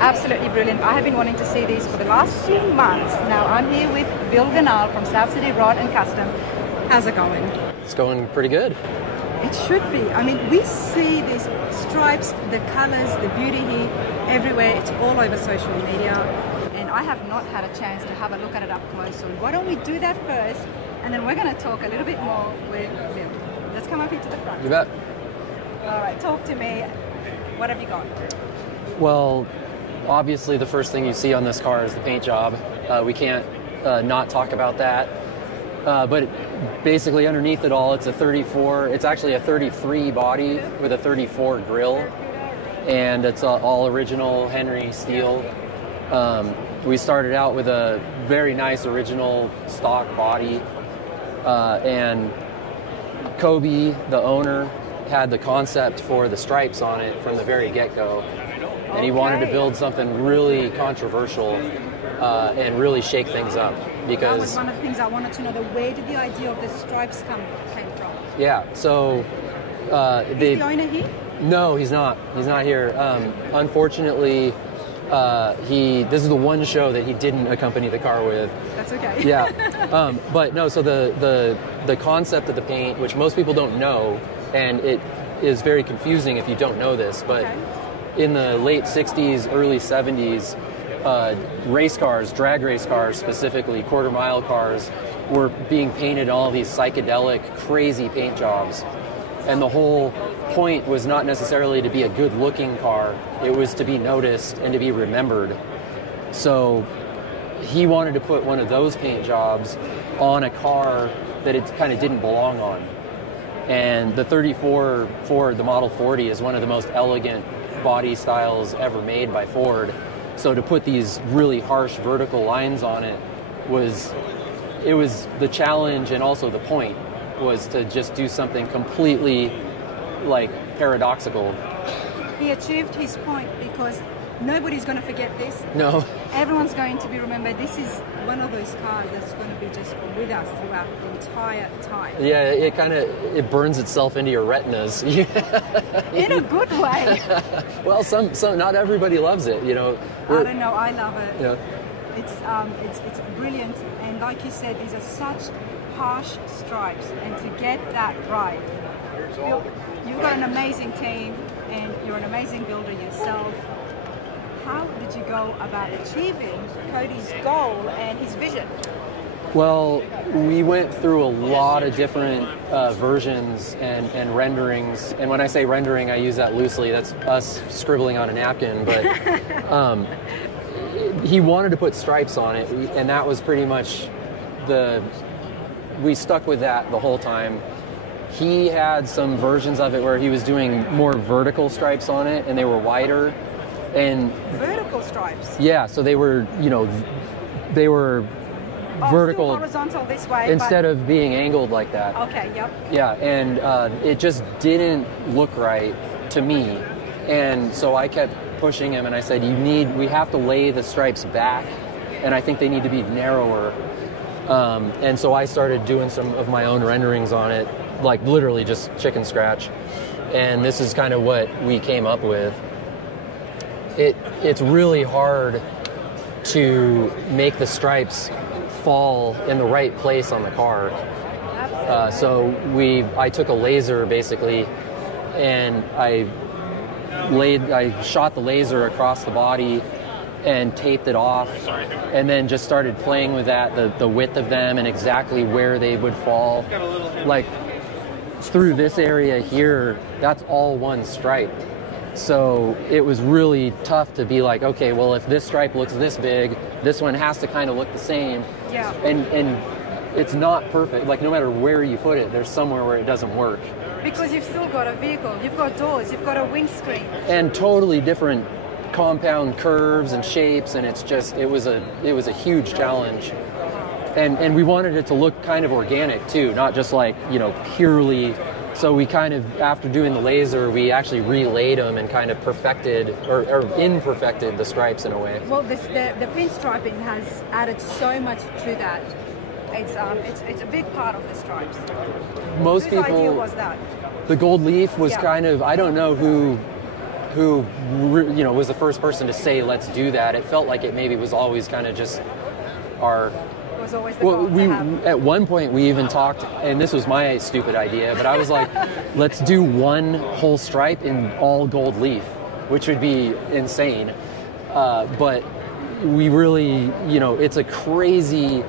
absolutely brilliant. I have been wanting to see these for the last few months. Now I'm here with Bill Ganahl from Southcity Rod and Custom. How's it going? It's going pretty good. It should be. I mean, we see these stripes, the colors, the beauty here everywhere. It's all over social media. And I have not had a chance to have a look at it up close. So why don't we do that first? And then we're going to talk a little bit more with Bill. Let's come up here to the front. You bet. All right, talk to me. What have you got? Well, obviously the first thing you see on this car is the paint job. We can't not talk about that. But basically underneath it all, it's a 34. It's actually a 33 body with a 34 grille. And it's all original Henry steel. We started out with a very nice original stock body. And Kobe, the owner, had the concept for the stripes on it from the very get-go. And he wanted to build something really controversial and really shake things up. Because that was one of the things I wanted to know. Where did the idea of the stripes came from? Yeah, so... is the owner here? No, he's not. He's not here. Unfortunately, this is the one show that he didn't accompany the car with. That's okay. Yeah. But no, so the concept of the paint, which most people don't know, and it is very confusing if you don't know this, but in the late 60s, early 70s, race cars, drag race cars specifically, quarter-mile cars, were being painted all these psychedelic, crazy paint jobs. And the whole point was not necessarily to be a good-looking car. It was to be noticed and to be remembered. So he wanted to put one of those paint jobs on a car that it kind of didn't belong on. And the 34 Ford, the Model 40, is one of the most elegant body styles ever made by Ford. So to put these really harsh vertical lines on it was the challenge, and also the point was to just do something completely like paradoxical. He achieved his point because nobody's going to forget this. No. Everyone's going to be remembered. This is one of those cars that's going to be just with us throughout the entire time. Yeah, it burns itself into your retinas. In a good way. Well, some not everybody loves it, you know. I don't know. I love it. Yeah. It's brilliant, and like you said, these are such harsh stripes, and to get that right, Bill, you've got an amazing team, and you're an amazing builder yourself. How did you go about achieving Cody's goal and his vision? Well, we went through a lot of different versions and renderings. And when I say rendering, I use that loosely. That's us scribbling on a napkin. But he wanted to put stripes on it, and that was pretty much we stuck with that the whole time. He had some versions of it where he was doing more vertical stripes on it, and they were wider. And vertical stripes? Yeah, so they were, vertical, horizontal this way, instead of being angled like that. Okay, yep. Yeah, and it just didn't look right to me. And so I kept pushing him, and I said, we have to lay the stripes back, and I think they need to be narrower. And so I started doing some of my own renderings on it, like literally just chicken scratch. And this is kind of what we came up with. It's really hard to make the stripes fall in the right place on the car. So I took a laser basically, and I shot the laser across the body and taped it off, and then just started playing with that, the width of them and exactly where they would fall. Like through this area here, that's all one stripe. So it was really tough to be like, okay, well, if this stripe looks this big, this one has to kind of look the same. Yeah. And it's not perfect. Like no matter where you put it, there's somewhere where it doesn't work. Because you've still got a vehicle, you've got doors, you've got a windscreen. And totally different compound curves and shapes, and it was a huge challenge. And we wanted it to look kind of organic too, not just like, purely. So we kind of, after doing the laser, we actually relayed them and kind of perfected or imperfected the stripes in a way. Well, the pinstriping has added so much to that. It's a big part of the stripes. Most Whose people. idea was that? The gold leaf was kind of, I don't know who who, you know, was the first person to say, let's do that. It felt like it maybe was always kind of just our... It was always the goal to have. At one point, we even talked, and this was my stupid idea, but I was like, let's do one whole stripe in all gold leaf, which would be insane. But we really, you know, it's a crazy,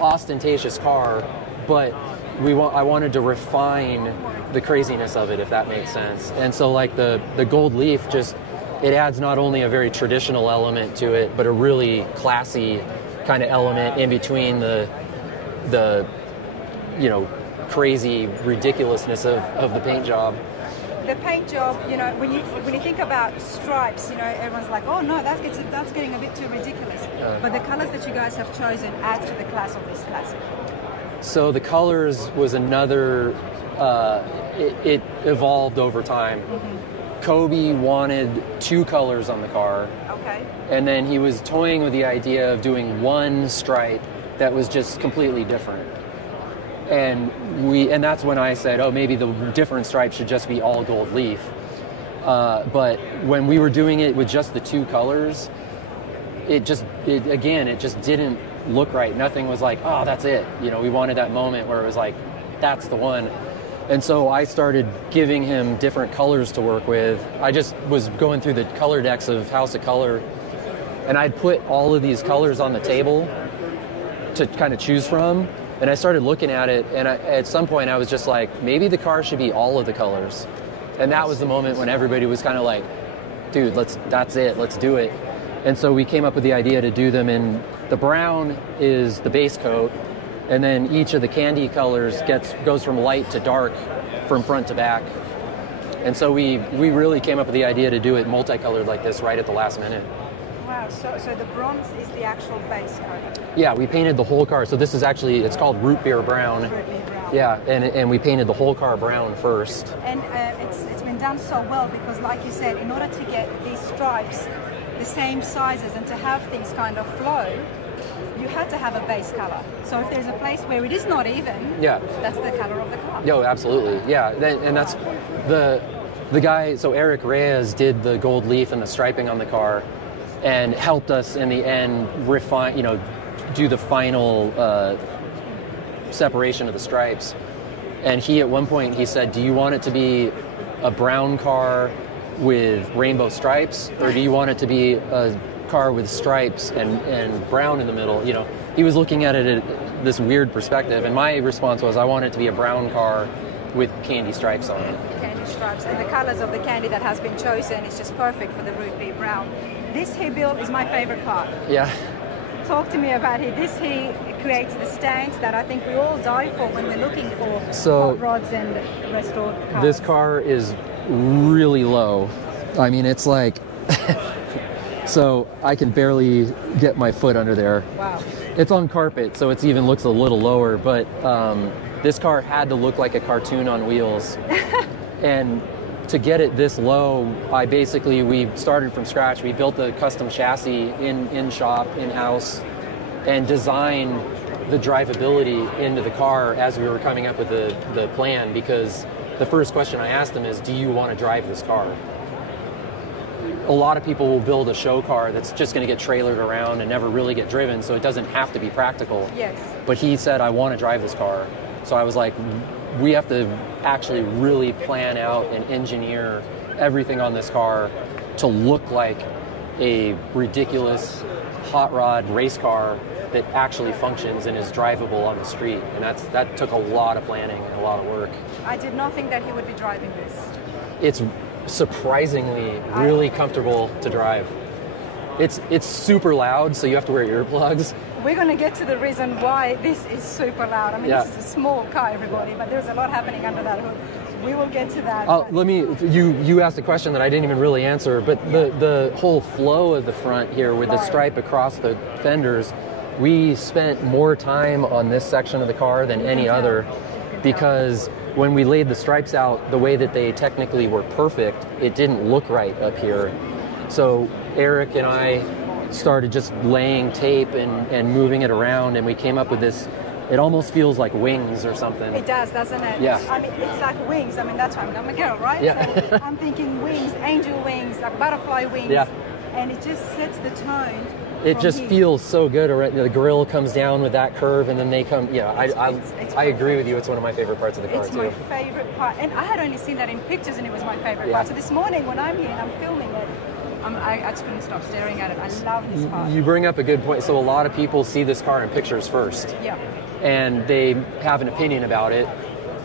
ostentatious car, but I wanted to refine the craziness of it, if that makes sense. And so like the gold leaf just, it adds not only a very traditional element to it, but a really classy kind of element in between the you know, crazy ridiculousness of the paint job. The paint job, you know, when you think about stripes, you know, everyone's like, oh no, that's getting a bit too ridiculous. But the colors that you guys have chosen add to the class of this classic. So the colors was another, it evolved over time. Mm-hmm. Kobe wanted 2 colors on the car. Okay. And then he was toying with the idea of doing one stripe that was just completely different. And that's when I said, oh, maybe the different stripes should just be all gold leaf. But when we were doing it with just the 2 colors, it just didn't look right. Nothing was like, oh, that's it. You know, we wanted that moment where it was like, that's the one. And so I started giving him different colors to work with. I just was going through the color decks of House of Color, and I'd put all of these colors on the table to kind of choose from. And I started looking at it, and at some point I was just like, maybe the car should be all of the colors. And that was the moment when everybody was kind of like, dude, that's it, let's do it. And so we came up with the idea to do them in, the brown is the base coat, and then each of the candy colors goes from light to dark from front to back. And so we really came up with the idea to do it multicolored like this right at the last minute. Wow, so the bronze is the actual base coat? Yeah, we painted the whole car. So this is actually, it's called root beer brown. Root beer brown. Yeah, and we painted the whole car brown first. And it's been done so well because, like you said, in order to get these stripes the same sizes and to have things kind of flow, you had to have a base color. So if there's a place where it is not even, yeah, that's the color of the car. No, absolutely. Yeah, and that's the guy, so Eric Reyes did the gold leaf and the striping on the car and helped us in the end refine, you know, do the final separation of the stripes. And he, at one point, he said, do you want it to be a brown car with rainbow stripes, or do you want it to be a car with stripes and brown in the middle? You know, he was looking at it at this weird perspective, and my response was, I want it to be a brown car with candy stripes on it. Candy stripes, and the colors of the candy that has been chosen is just perfect for the root beer brown. This here, Bill, is my favorite car. Yeah. Talk to me about it. This here creates the stance that I think we all die for when we're looking for hot rods and restored cars. This car is really low. I mean, it's like, so I can barely get my foot under there. Wow. It's on carpet, so it even looks a little lower, but this car had to look like a cartoon on wheels. And to get it this low, we started from scratch. We built a custom chassis in shop, in-house, and designed the drivability into the car as we were coming up with the plan, because the first question I asked them is, do you want to drive this car? A lot of people will build a show car that's just going to get trailered around and never really get driven, so it doesn't have to be practical. Yes. But he said, I want to drive this car. So I was like, we have to actually really plan out and engineer everything on this car to look like a ridiculous hot rod race car that actually functions and is drivable on the street. And that took a lot of planning and a lot of work. I did not think that he would be driving this. It's surprisingly really comfortable to drive. It's super loud, so you have to wear earplugs. We're going to get to the reason why this is super loud. I mean, This is a small car, everybody, but there's a lot happening under that hood. We will get to that. You asked a question that I didn't even really answer, but the whole flow of the front here with the stripe across the fenders, we spent more time on this section of the car than any other, because when we laid the stripes out the way that they technically were perfect, it didn't look right up here. So Eric and I started just laying tape and moving it around, and we came up with this It almost feels like wings or something. It does, doesn't it? Yeah. I mean, it's like wings. I mean, that's why I'm a girl, right? Yeah. So I'm thinking wings, angel wings, like butterfly wings. Yeah. And it just sets the tone. It just feels so good. The grill comes down with that curve, and then they come. Yeah, I agree with you. It's one of my favorite parts of the car, too. It's my favorite part. And I had only seen that in pictures, and it was my favorite part. So this morning when I'm here and I'm filming it, I just couldn't stop staring at it. I love this car. You bring up a good point. So a lot of people see this car in pictures first. Yeah. And they have an opinion about it,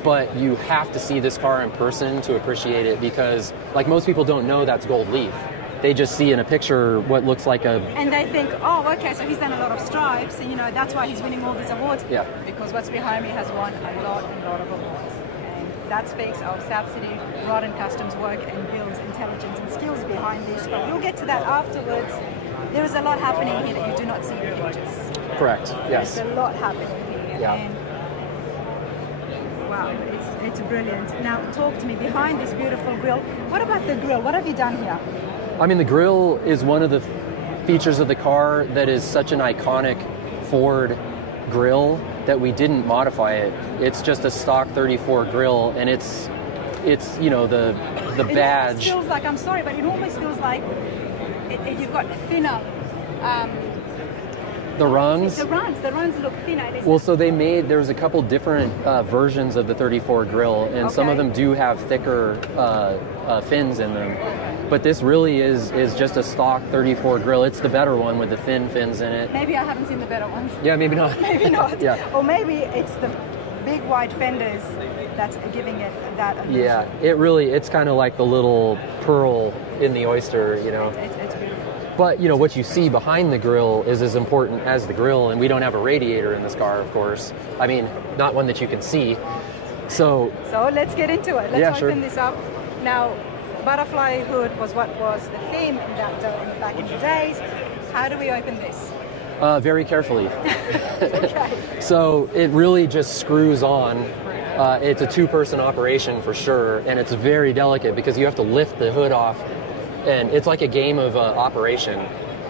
but you have to see this car in person to appreciate it, because like most people don't know that's gold leaf. They just see in a picture what looks like a... And they think, oh, okay, so he's done a lot of stripes, and that's why he's winning all these awards. Yeah. Because what's behind me has won a lot of awards. And that speaks of Southcity Rod and Customs work and Bill's intelligence and skills behind this. But we'll get to that afterwards. There is a lot happening here that you do not see in pictures. Correct, yes. There's a lot happening here. Yeah. And wow, it's brilliant. Now, talk to me. Behind this beautiful grill, what about the grill? What have you done here? I mean, the grill is one of the features of the car that is such an iconic Ford grill that we didn't modify it. It's just a stock 34 grill, and it's the badge. It feels like, I'm sorry, but it almost feels like you've got thinner. The rungs? The rungs look thinner. Well, so there's a couple different versions of the 34 grill, and some of them do have thicker fins in them. But this really is just a stock 34 grill. It's the better one with the thin fins in it. Maybe I haven't seen the better ones. Yeah, maybe not. Maybe not. Yeah. Or maybe it's the big wide fenders that's giving it that illusion. Yeah, it's kind of like the little pearl in the oyster, It's beautiful. But, what you see behind the grill is as important as the grill, and we don't have a radiator in this car, of course. I mean, not one that you can see. So let's get into it. Let's open sure. this up. Now, butterfly hood was what was the theme back in the days. How do we open this? Very carefully. Okay. So it really just screws on. It's a two-person operation for sure, and it's very delicate because you have to lift the hood off. And it's like a game of operation.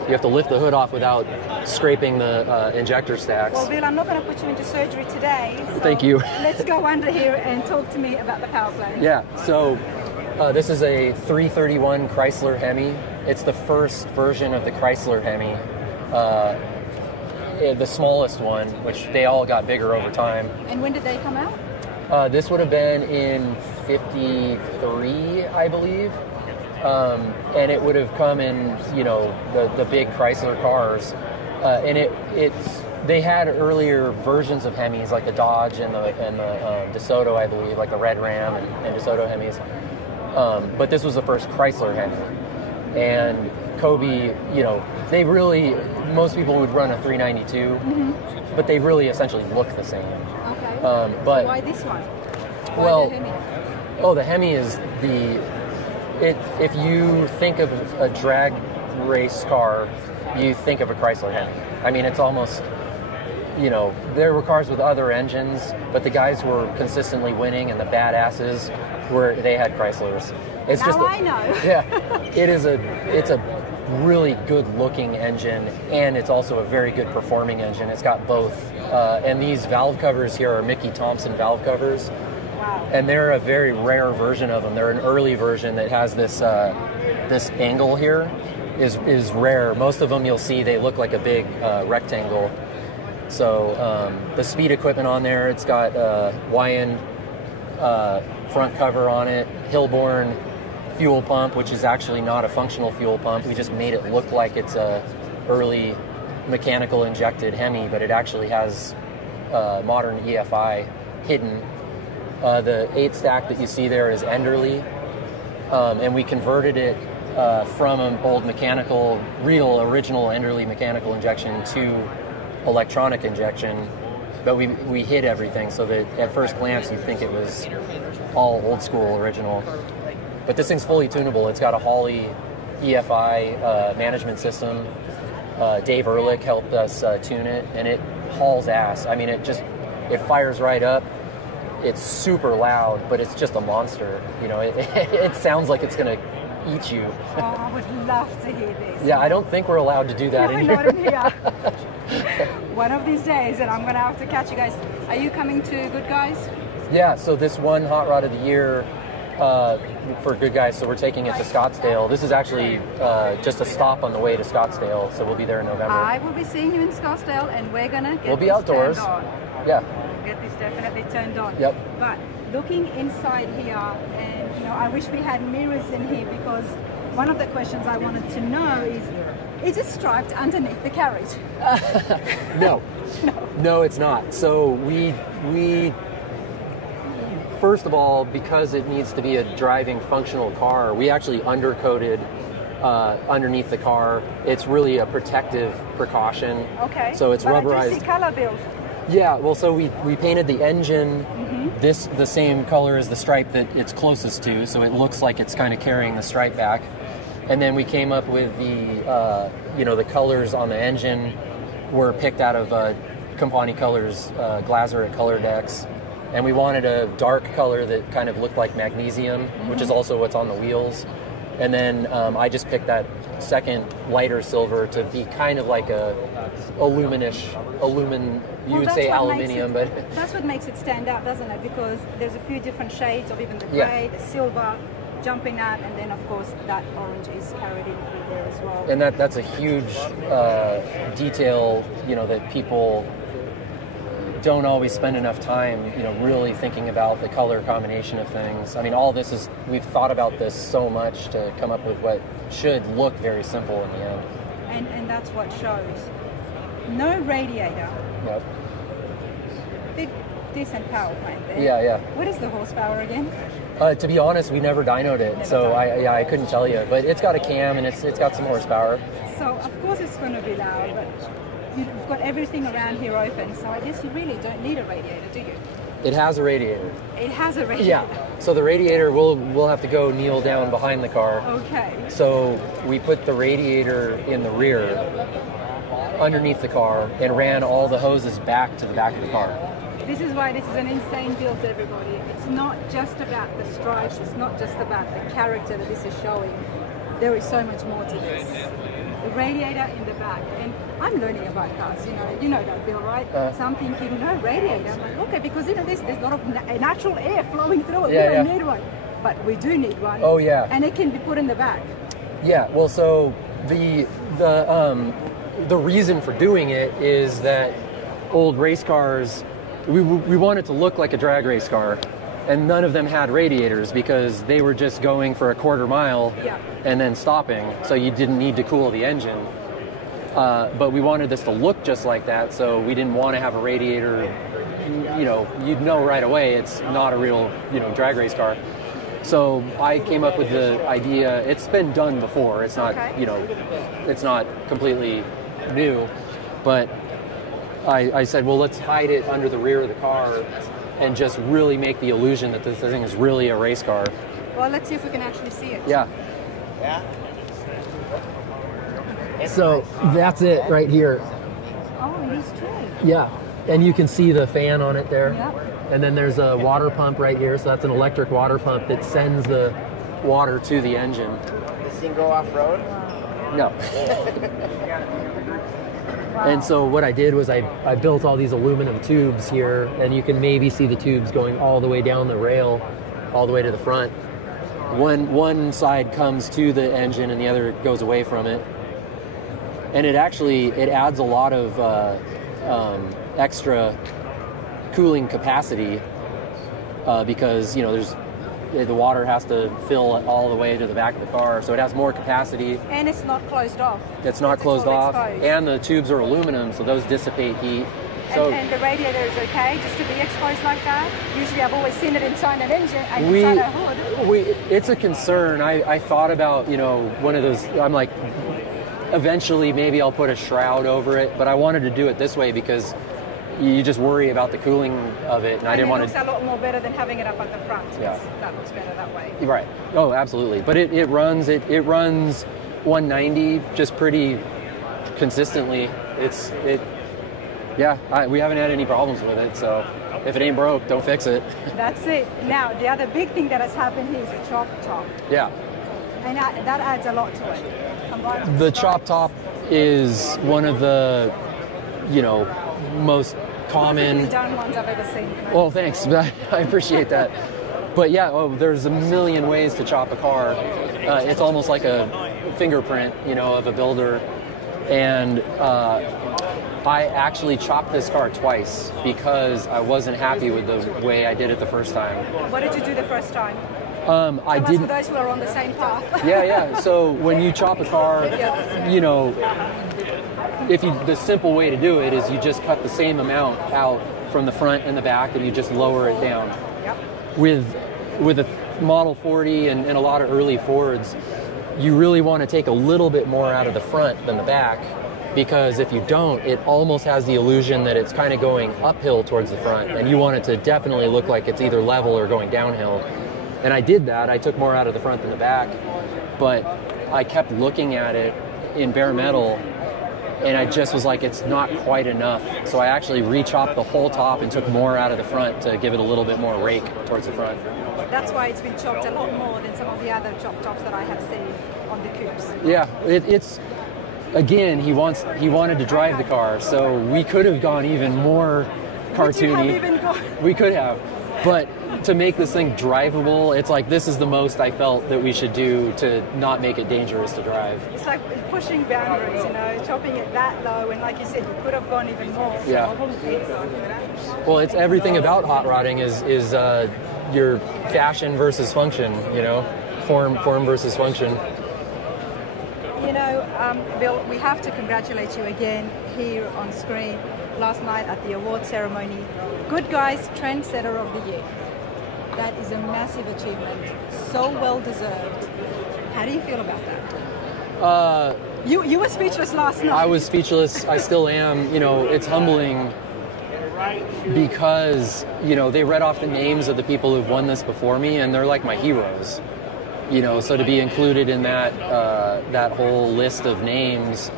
You have to lift the hood off without scraping the injector stacks. Well, Bill, I'm not going to put you into surgery today. So Thank you. Let's go under here and talk to me about the power plant. Yeah, so this is a 331 Chrysler HEMI. It's the first version of the Chrysler HEMI, the smallest one, which they all got bigger over time. And when did they come out? This would have been in 53, I believe. And it would have come in, the big Chrysler cars, and they had earlier versions of Hemis, like the Dodge and the DeSoto, I believe, like the Red Ram and DeSoto Hemis. But this was the first Chrysler Hemi, and Coupe, most people would run a 392, but they really essentially look the same. Okay. But so why this one? Why the Hemi? Oh, the Hemi is if you think of a drag race car, you think of a Chrysler Hemi. I mean, it's almost, there were cars with other engines, but the guys who were consistently winning and the badasses they had Chryslers. I know. Yeah, it's a really good looking engine, and it's also a very good performing engine. It's got both, and these valve covers here are Mickey Thompson valve covers. Wow. And they're a very rare version of them. They're an early version that has this angle here is rare. Most of them you'll see they look like a big rectangle. So the speed equipment on there, it's got YN front cover on it, Hillborn fuel pump, which is actually not a functional fuel pump. We just made it look like it's a early mechanical injected Hemi, but it actually has modern EFI hidden. The 8-stack that you see there is Enderley, and we converted it from an old real original Enderley mechanical injection to electronic injection, but we hid everything so that at first glance you'd think it was all old school original. But this thing's fully tunable. It's got a Holley EFI management system. Dave Ehrlich helped us tune it, and it hauls ass. I mean, it fires right up. It's super loud, but it's just a monster. It sounds like it's going to eat you. Oh, I would love to hear this. Yeah, I don't think we're allowed to do that in here. Not in here. one of these days, and I'm going to have to catch you guys. Are you coming to Good Guys? Yeah, so this one Hot Rod of the Year for Good Guys, so we're taking it to Scottsdale. This is actually just a stop on the way to Scottsdale, so we'll be there in November. I will be seeing you in Scottsdale, and we're going to get We'll be outdoors. Yeah. We'll get this definitely turned on. Yep. But looking inside here, and you know, I wish we had mirrors in here, because one of the questions I wanted to know is it striped underneath the carriage? No. No, it's not. So we first of all, because it needs to be a driving functional car, we actually undercoated underneath the car. It's really a protective precaution. Okay. So it's but rubberized. I do see color, Bill. Yeah, well, so we painted the engine the same color as the stripe that it's closest to, so it looks like it's kind of carrying the stripe back. And then we came up with the the colors on the engine were picked out of Company Colors Glazerite color decks. And we wanted a dark color that kind of looked like magnesium, which is also what's on the wheels. And then I just picked that second lighter silver to be kind of like a you would say aluminium, but that's what makes it stand out, doesn't it? Because there's a few different shades of even the grey, the silver jumping out, and then of course that orange is carried in through there as well. And that's a huge detail, that people don't always spend enough time, really thinking about the color combination of things. I mean, all this is, we've thought about this so much to come up with what should look very simple in the end. And that's what shows. No radiator. Yep. Big, decent power plant there. Yeah. What is the horsepower again? To be honest, we never dynoed it, so I couldn't tell you. But it's got a cam and it's got some horsepower. So of course it's going to be loud, but you've got everything around here open, so I guess you really don't need a radiator, do you? It has a radiator. It has a radiator? Yeah. So the radiator, we'll have to go kneel down behind the car. Okay. So we put the radiator in the rear, underneath the car, and ran all the hoses back to the back of the car. This is why this is an insane build, everybody. It's not just about the stripes, it's not just about the character that this is showing. There is so much more to this. The radiator in the back, and I'm learning about cars, you know that, Bill, right? So I'm thinking, no radiator. I'm like, okay, because there's a lot of natural air flowing through it. We don't need one, but we do need one. Oh yeah. And it can be put in the back. Yeah. Well, so the reason for doing it is that old race cars, we want it to look like a drag race car, and none of them had radiators because they were just going for a quarter mile and then stopping, so you didn't need to cool the engine. But we wanted this to look just like that, so we didn't want to have a radiator. You'd know right away it's not a real, drag race car. So I came up with the idea. It's been done before. It's not, it's not completely new, but I said, well, let's hide it under the rear of the car and just really make the illusion that this thing is really a race car. Well, let's see if we can actually see it. Yeah. So that's it right here. Oh, it is true. Yeah, and you can see the fan on it there. Yep. And then there's a water pump right here, so that's an electric water pump that sends the water to the engine. This thing go off-road? No. And so what I did was I built all these aluminum tubes here, and you can maybe see the tubes going all the way down the rail, all the way to the front. One side comes to the engine and the other goes away from it. And it adds a lot of extra cooling capacity because the water has to fill all the way to the back of the car, so it has more capacity. And it's not closed off. It's not closed off, exposed. And the tubes are aluminum, so those dissipate heat. And the radiator is okay just to be exposed like that? Usually I've always seen it inside an engine and inside a hood. It's a concern. I thought about, one of those, I'm like, eventually maybe I'll put a shroud over it, but I wanted to do it this way because you just worry about the cooling of it, and I didn't want to. It looks a lot more better than having it up at the front. Yeah. That looks better that way. Right. Oh, absolutely. But it runs 190 just pretty consistently. We haven't had any problems with it, so if it ain't broke, don't fix it. That's it. Now, the other big thing that has happened here is the chop top. Yeah. And that adds a lot to it. The chop top is one of the, most common. Done ones I've ever seen. Well, thanks. I appreciate that. But yeah, there's a million ways to chop a car. It's almost like a fingerprint, of a builder. And I actually chopped this car twice because I wasn't happy with the way I did it the first time. What did you do the first time? I didn't. For those who are on the same path. Yeah. So when you chop a car, the simple way to do it is you just cut the same amount out from the front and the back, and you just lower it down. Yep. With a Model 40 and a lot of early Fords, you really want to take a little bit more out of the front than the back, because if you don't, it almost has the illusion that it's kind of going uphill towards the front, and you want it to definitely look like it's either level or going downhill. And I did that. I took more out of the front than the back, but I kept looking at it in bare metal, and I just was like, it's not quite enough. So I actually re-chopped the whole top and took more out of the front to give it a little bit more rake towards the front. That's why it's been chopped a lot more than some of the other chop tops that I have seen on the Coupes. Yeah, it's again, he wanted to drive the car, so we could have gone even more cartoony. We could have, but to make this thing drivable, it's like, this is the most I felt that we should do to not make it dangerous to drive. It's like pushing boundaries, chopping it that low, and like you said, you could have gone even more. Yeah. Well, it's everything about hot rodding is your fashion versus function, form versus function. Bill, we have to congratulate you again here on screen last night at the award ceremony. Good Guys Trendsetter of the Year. That is a massive achievement. So well deserved. How do you feel about that? You were speechless last night. I was speechless. I still am. It's humbling because, they read off the names of the people who've won this before me, and they're like my heroes. So to be included in that whole list of names,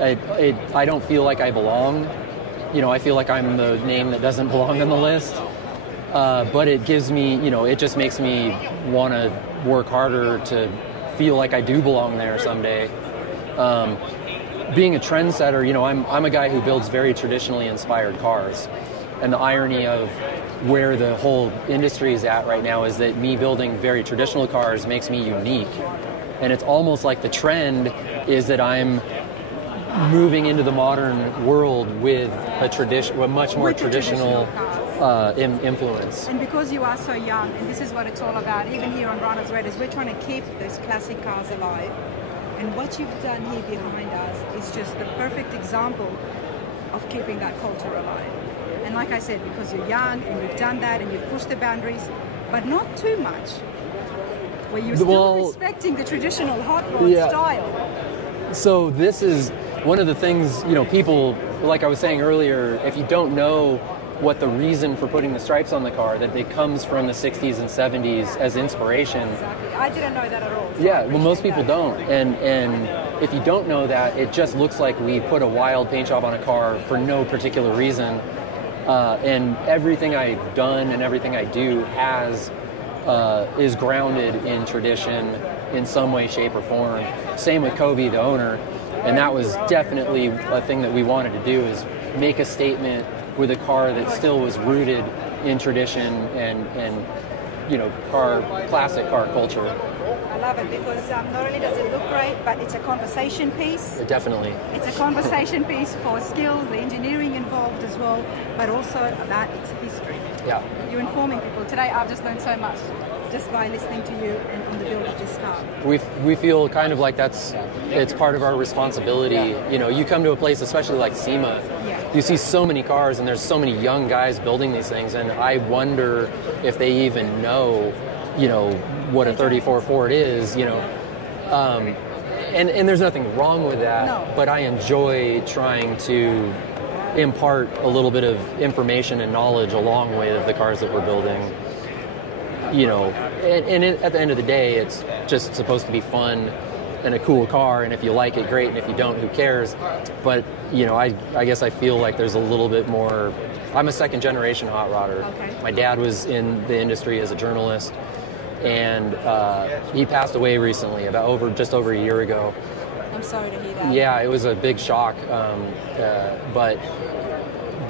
I don't feel like I belong. I feel like I'm the name that doesn't belong on the list. But it gives me, it just makes me want to work harder to feel like I do belong there someday. Being a trendsetter, I'm a guy who builds very traditionally inspired cars. And the irony of where the whole industry is at right now is that me building very traditional cars makes me unique. And it's almost like the trend is that I'm moving into the modern world with a much more traditional influence. And because you are so young, and this is what it's all about, even here on Runners Raiders, we're trying to keep those classic cars alive. And what you've done here behind us is just the perfect example of keeping that culture alive. And like I said, because you're young and you've done that and you've pushed the boundaries, but not too much, where you're still respecting the traditional hot rod style. So this is one of the things, people, like I was saying earlier, if you don't know what the reason for putting the stripes on the car, that it comes from the 60s and 70s as inspiration. Exactly. I didn't know that at all. So yeah, well, most people don't. And if you don't know that, it just looks like we put a wild paint job on a car for no particular reason. And everything I've done and everything I do is grounded in tradition in some way, shape, or form. Same with Coupe, the owner. And that was definitely a thing that we wanted to do, is make a statement with a car that still was rooted in tradition and classic car culture. I love it because not only does it look great, but it's a conversation piece. Definitely. It's a conversation piece for skill, the engineering involved as well, but also about its history. Yeah. You're informing people. Today I've just learned so much just by listening to you and on the build of this car. We feel kind of like it's part of our responsibility. Yeah. You come to a place, especially like SEMA, you see so many cars and there's so many young guys building these things, and I wonder if they even know, what a 34 Ford is, and there's nothing wrong with that, no. But I enjoy trying to impart a little bit of information and knowledge along with the cars that we're building. At the end of the day, it's just supposed to be fun and a cool car, and if you like it, great, and if you don't, who cares? But I guess I feel like there's a little bit more. I'm a second generation hot rodder. Okay. My dad was in the industry as a journalist, and he passed away recently, just over a year ago. I'm sorry to hear that. Yeah, it was a big shock, but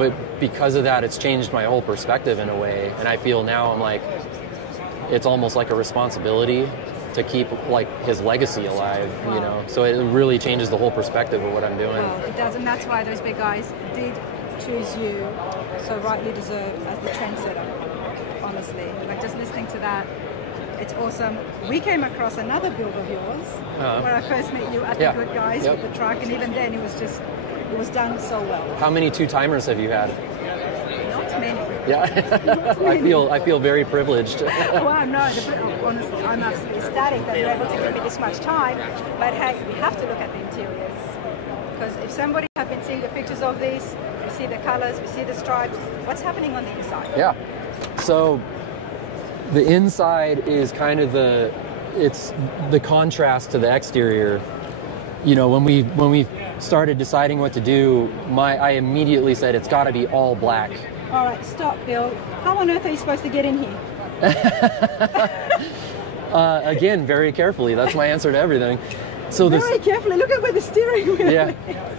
but because of that, it's changed my whole perspective in a way. And I feel now I'm like, it's almost like a responsibility to keep like his legacy alive, you know. So it really changes the whole perspective of what I'm doing. Well, it does, and that's why those big guys did choose you, so rightly deserved, as the trendsetter. Honestly, like just listening to that, it's awesome. We came across another build of yours where I first met you at the Good Guys with the truck, and even then it was done so well. How many two-timers have you had? Not many. Yeah, I feel very privileged. Well, no, honestly, I'm absolutely ecstatic that you're able to give me this much time. But hey, we have to look at the interiors, because if somebody have been seeing the pictures of these, we see the colors, we see the stripes. What's happening on the inside? Yeah. So the inside is kind of it's the contrast to the exterior. You know, when we started deciding what to do, I immediately said it's got to be all black. All right, stop, Bill. How on earth are you supposed to get in here? Again, very carefully. That's my answer to everything. So very carefully. Look at where the steering wheel is.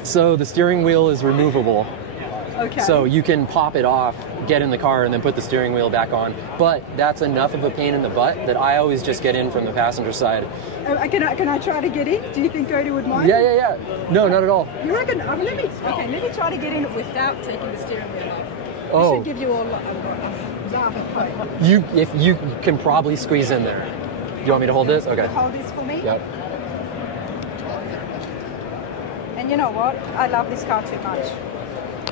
So the steering wheel is removable. Okay. So you can pop it off, get in the car, and then put the steering wheel back on. But that's enough of a pain in the butt that I always just get in from the passenger side. Can I try to get in? Do you think Cody would mind? Yeah. No, not at all. You reckon? Let me try to get in without taking the steering wheel off. Oh. I should give you all if you can probably squeeze in there. Do you want me to hold this? Okay. Hold this for me? Yep. And you know what? I love this car too much.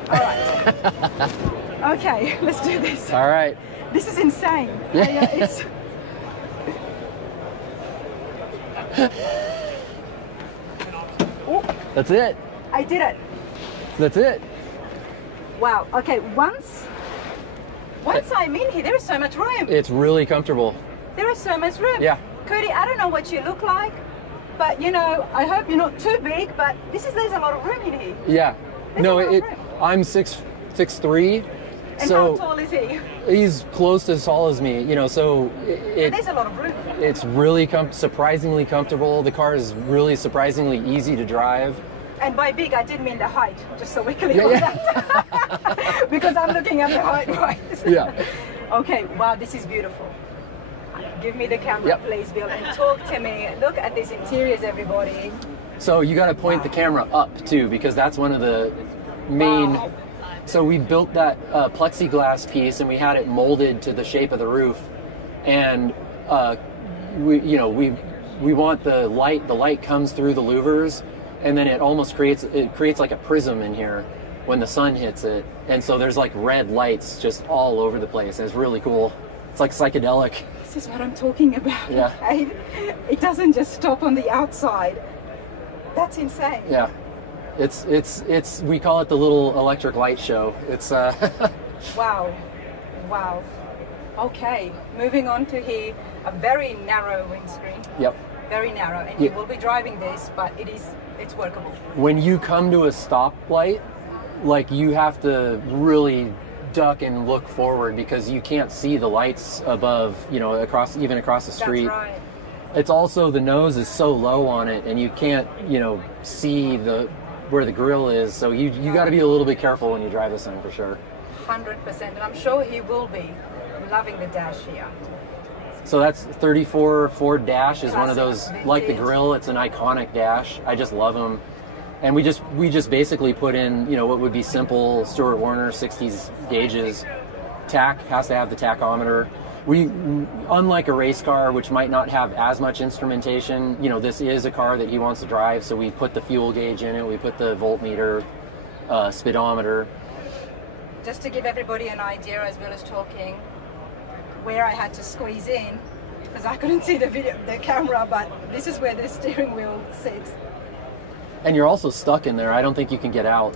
All right. Okay, let's do this. All right. This is insane. Yeah. That's it. I did it. That's it. Wow. Okay, once I'm in here, there is so much room. It's really comfortable. There is so much room. Yeah. Cody, I don't know what you look like, but you know, I hope you're not too big, but there's a lot of room in here. Yeah. I'm 6'3". And so how tall is he? He's close to as tall as me, you know, so there's a lot of room. It's really surprisingly comfortable. The car is really surprisingly easy to drive. And by big, I didn't mean the height, just so we're clear on that. Because I'm looking at the height, right? Yeah. Okay, wow, this is beautiful. Give me the camera, please, Bill, and talk to me. Look at these interiors, everybody. So you got to point the camera up, too, because that's one of the main... Wow. So we built that plexiglass piece, and we had it molded to the shape of the roof. And, we want the light comes through the louvers, and then it almost creates like a prism in here when the sun hits it. And so there's like red lights just all over the place, and it's really cool. It's like psychedelic. This is what I'm talking about. Yeah. It doesn't just stop on the outside. That's insane. Yeah. It's we call it the little electric light show. It's Wow. Okay, moving on to here, a very narrow windscreen. Yep. Very narrow, and you will be driving this, but it's workable. When you come to a stoplight, like you have to really duck and look forward because you can't see the lights above, across the street. That's right. It's also the nose is so low on it, and you can't, see where the grill is. So you got to be a little bit careful when you drive this thing for sure. 100%, and I'm sure he will be. I'm loving the dash here. So that's 34 Ford Dash is one of those, vintage. like the grill, it's an iconic dash. I just love them. And we just basically put in, what would be simple Stuart Warner 60s gauges. Tach has to have the tachometer. We, unlike a race car, which might not have as much instrumentation, this is a car that he wants to drive, so we put the fuel gauge in it, we put the voltmeter, speedometer. Just to give everybody an idea as Bill is talking, where I had to squeeze in, because I couldn't see the camera, but this is where the steering wheel sits. And you're also stuck in there. I don't think you can get out.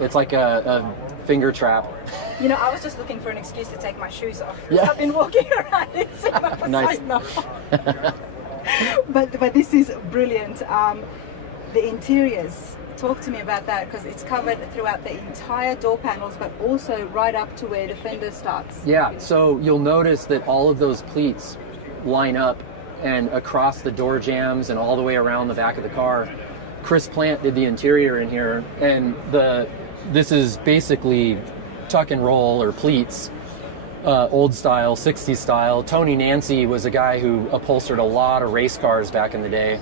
It's like a finger trap. I was just looking for an excuse to take my shoes off. Yeah. I've been walking around in SEMA for nice. so long. But this is brilliant. The interiors, talk to me about that, because it's covered throughout the entire door panels, but also right up to where the fender starts. Yeah, so you'll notice that all of those pleats line up and across the door jambs and all the way around the back of the car. Chris Plant did the interior in here, and this is basically tuck and roll or pleats, old style, 60s style. Tony Nancy was a guy who upholstered a lot of race cars back in the day.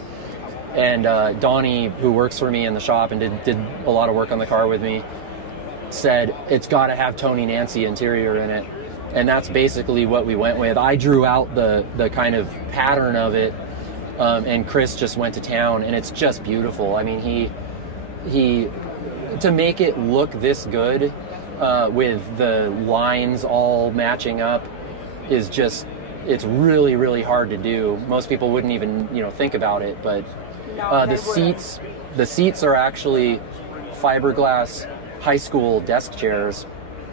And Donnie, who works for me in the shop and did a lot of work on the car with me, said it's got to have Tony Nancy interior in it. And that's basically what we went with. I drew out the kind of pattern of it, and Chris just went to town, and it's just beautiful. I mean, he to make it look this good with the lines all matching up is just, it's really, really hard to do. Most people wouldn't even, think about it, but the seats are actually fiberglass high school desk chairs.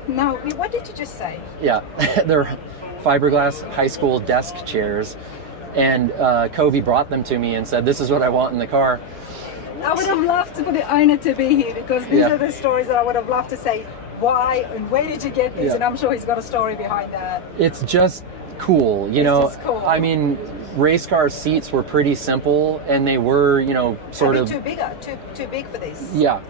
No, what did you just say? Yeah, they're fiberglass high school desk chairs, and Kobe brought them to me and said, "This is what I want in the car." I would have loved for the owner to be here, because these are the stories that I would have loved to say. Why and where did you get this? And I'm sure he's got a story behind that. It's just cool, Just cool. I mean, race car seats were pretty simple, and they were, sort of too big for this. Yeah,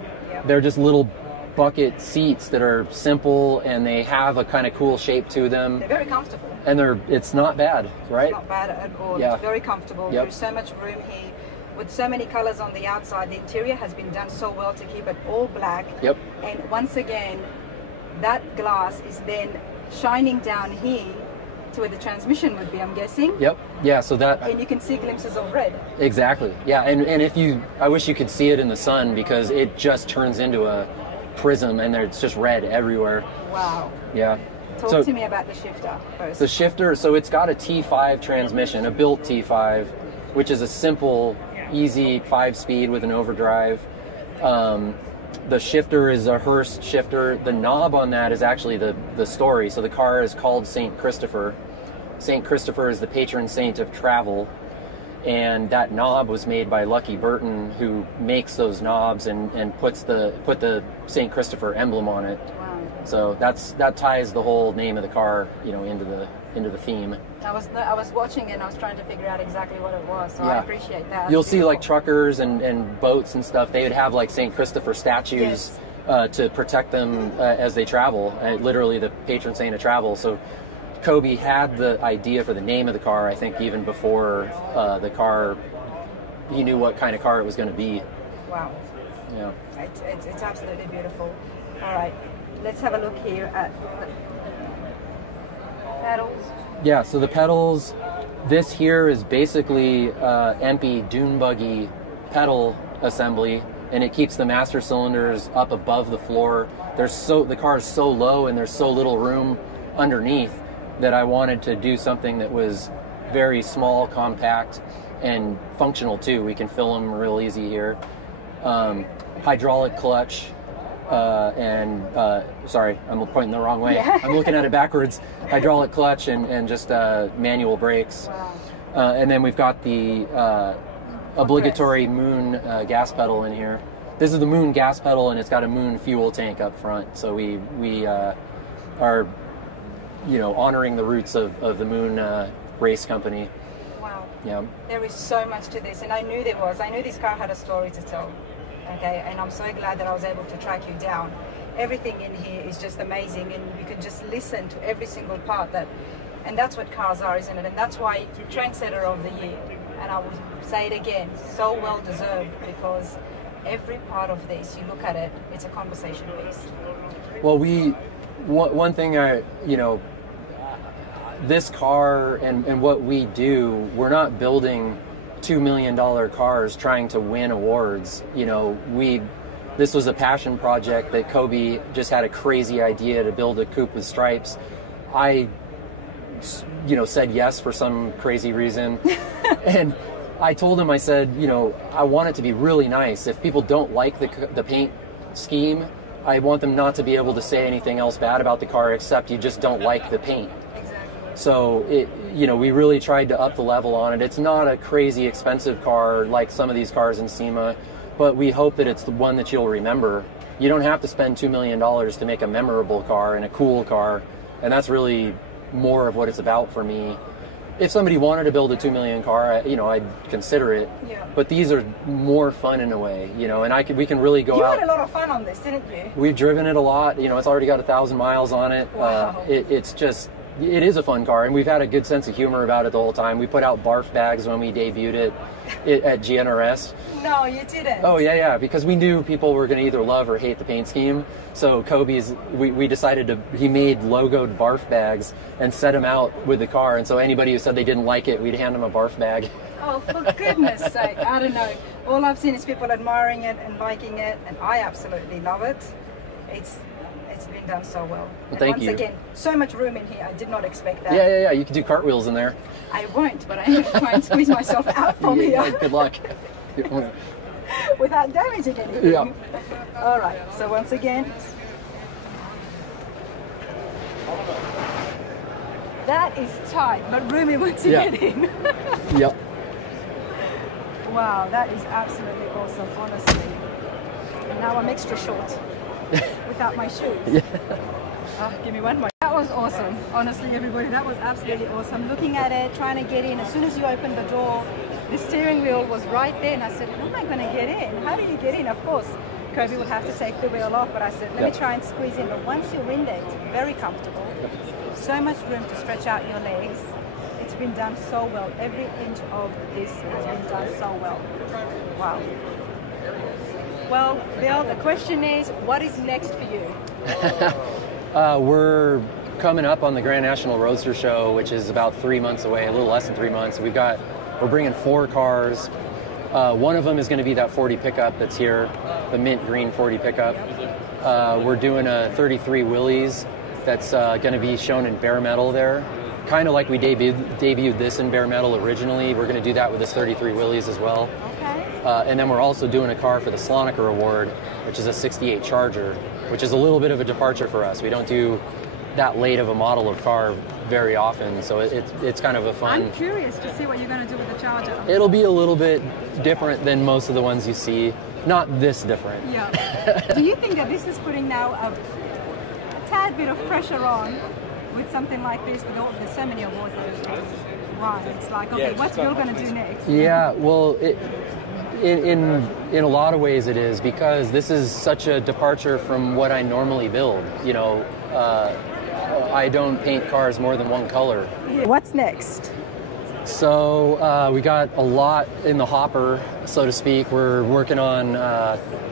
they're just little bucket seats that are simple, and they have a kind of cool shape to them. They're very comfortable. And it's not bad, right? It's not bad at all. Yeah. It's very comfortable. Yep. There's so much room here. With so many colors on the outside, the interior has been done so well to keep it all black. Yep. And once again, that glass is then shining down here to where the transmission would be, I'm guessing. Yep. Yeah, so that... And you can see glimpses of red. Exactly. Yeah, and I wish you could see it in the sun, because it just turns into a prism, and it's just red everywhere. Wow. Yeah. Talk to me about the shifter first. The shifter, so it's got a T5 transmission, a built T5, which is a simple, easy 5-speed with an overdrive. The shifter is a Hurst shifter. The knob on that is actually the story. So the car is called St. Christopher. St. Christopher is the patron saint of travel. And that knob was made by Lucky Burton, who makes those knobs and put the St. Christopher emblem on it. Wow. So that ties the whole name of the car, into the theme. I was watching it, and I was trying to figure out exactly what it was, so I appreciate that. You'll see like truckers and boats and stuff, they would have like St. Christopher statues to protect them as they travel, literally the patron saint of travel. So Kobe had the idea for the name of the car, I think, even before the car, he knew what kind of car it was going to be. Wow. Yeah. It's absolutely beautiful. All right, let's have a look here at pedals. Yeah, so the pedals, this here is basically empty dune buggy pedal assembly, and it keeps the master cylinders up above the floor. The car is so low, and there's so little room underneath, that I wanted to do something that was very small, compact, and functional too. We can fill them real easy here. Hydraulic clutch. Sorry, I'm pointing the wrong way. Yeah. I'm looking at it backwards. Hydraulic clutch and just manual brakes. Wow. And then we've got the obligatory Moon gas pedal in here. This is the Moon gas pedal, and it's got a Moon fuel tank up front. So we are, honoring the roots of the Moon race company. Wow. Yeah. There is so much to this, and I knew there was. I knew this car had a story to tell. Okay, and I'm so glad that I was able to track you down. Everything in here is just amazing, and you can just listen to every single part and that's what cars are, isn't it? And that's why Trendsetter of the Year. And I will say it again, so well deserved, because every part of this, you look at it, it's a conversation piece. Well, one thing this car and what we do, we're not building $2 million cars trying to win awards. This was a passion project that Kobe just had a crazy idea to build a coupe with stripes. I said yes for some crazy reason. And I told him, I said, I want it to be really nice. If people don't like the paint scheme, I want them not to be able to say anything else bad about the car except you just don't like the paint. So we really tried to up the level on it. It's not a crazy expensive car like some of these cars in SEMA, but we hope that it's the one that you'll remember. You don't have to spend $2 million to make a memorable car and a cool car, and that's really more of what it's about for me. if somebody wanted to build a 2 million car, you know, I'd consider it. Yeah. But these are more fun in a way, you know, and we can really go out. You had a lot of fun on this, didn't you? We've driven it a lot. You know, it's already got 1,000 miles on it. Wow. It is a fun car, and we've had a good sense of humor about it the whole time. We put out barf bags when we debuted it at GNRS. No, you didn't. Oh, yeah, because we knew people were going to either love or hate the paint scheme. So we decided he made logoed barf bags and set them out with the car. And so anybody who said they didn't like it, we'd hand them a barf bag. Oh, for goodness sake. I don't know. All I've seen is people admiring it and liking it, and I absolutely love it. It's been done so well. Well, thank you. Once again, so much room in here. I did not expect that. Yeah. You can do cartwheels in there. I won't, but I am trying to squeeze myself out from here. Good luck. Without damaging anything. Yeah. All right. So once again, that is tight, but roomy once you get in. Yep. Wow, that is absolutely awesome, honestly. And now I'm extra short without my shoes. Yeah. Oh, give me one more. That was awesome. Honestly, everybody, that was absolutely awesome. Looking at it, trying to get in. As soon as you opened the door, the steering wheel was right there, and I said, how am I going to get in? How do you get in? Of course, Kobe will have to take the wheel off, but I said, let me try and squeeze in. But once you're in there, it's very comfortable. So much room to stretch out your legs. It's been done so well. Every inch of this has been done so well. Wow. Well, Bill, the question is, what is next for you? We're coming up on the Grand National Roadster Show, which is about 3 months away, a little less than 3 months. We're bringing 4 cars. One of them is going to be that 40 pickup that's here, the mint green 40 pickup. We're doing a 33 Willys that's going to be shown in bare metal there. Kind of like we debuted this in bare metal originally. We're going to do that with this 33 Willys as well. Okay. And then we're also doing a car for the Slonaker Award, which is a 68 Charger, which is a little bit of a departure for us. We don't do that late of a model of car very often, so it's kind of a fun... I'm curious to see what you're going to do with the Charger. It'll be a little bit different than most of the ones you see. Not this different. Yeah. Do you think that this is putting now a tad bit of pressure on with something like this, with all the so many awards that have been won? It's like, okay, what's Bill going to do next? Yeah, well, in a lot of ways it is, because this is such a departure from what I normally build. You know, I don't paint cars more than one color. What's next? So we got a lot in the hopper, so to speak. We're working on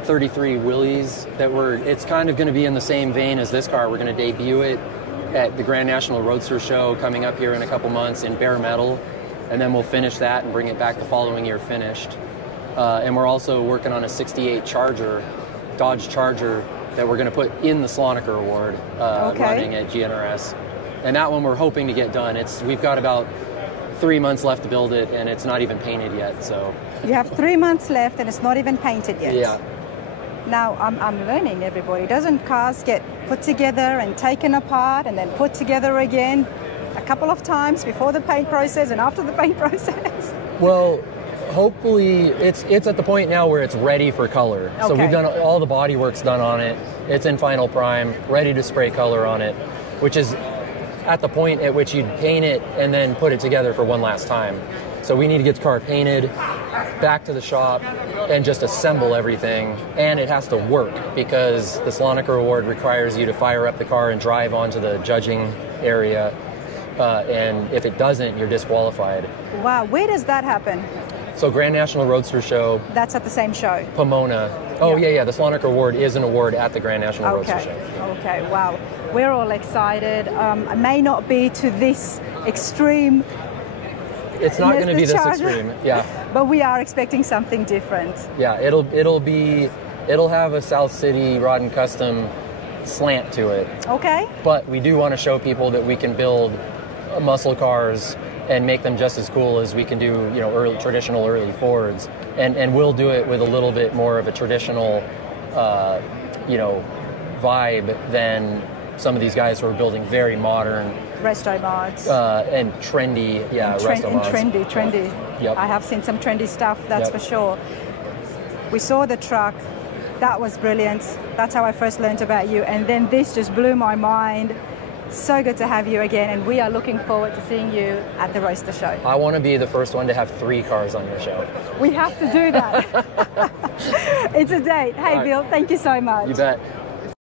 33 Willys it's kind of going to be in the same vein as this car. We're going to debut it at the Grand National Roadster Show coming up here in a couple months in bare metal, and then we'll finish that and bring it back the following year finished. And we're also working on a 68 Charger, Dodge Charger, that we're going to put in the Slonaker Award running at GNRS. And that one we're hoping to get done. We've got about 3 months left to build it, and it's not even painted yet. So you have 3 months left, and it's not even painted yet. Yeah. Now I'm learning, everybody. Doesn't cars get put together and taken apart and then put together again a couple of times before the paint process and after the paint process? Well, hopefully it's at the point now where it's ready for color. So we've done all the body work's done on it. It's in final prime, ready to spray color on it, which is at the point at which you'd paint it and then put it together for one last time. So we need to get the car painted, back to the shop, and just assemble everything. And it has to work, because the Slonaker Award requires you to fire up the car and drive onto the judging area. And if it doesn't, you're disqualified. Wow, where does that happen? So Grand National Roadster Show. That's at the same show? Pomona. Oh, yeah. The Slonaker Award is an award at the Grand National Roadster Show. Okay, wow. We're all excited. It may not be to this extreme. It's not going to be this extreme, yeah. But we are expecting something different. Yeah, it'll have a Southcity Rod and Custom slant to it. Okay. But we do want to show people that we can build muscle cars and make them just as cool as we can do, you know, traditional early Fords. And we'll do it with a little bit more of a traditional, vibe than some of these guys who are building very modern resto mods and trendy, resto mods. Trendy. Yep. I have seen some trendy stuff, that's for sure. We saw the truck. That was brilliant. That's how I first learned about you. And then this just blew my mind. So good to have you again, and we are looking forward to seeing you at the Roadster Show. I want to be the first one to have 3 cars on your show. We have to do that. It's a date. Hey, Bill, thank you so much. You bet.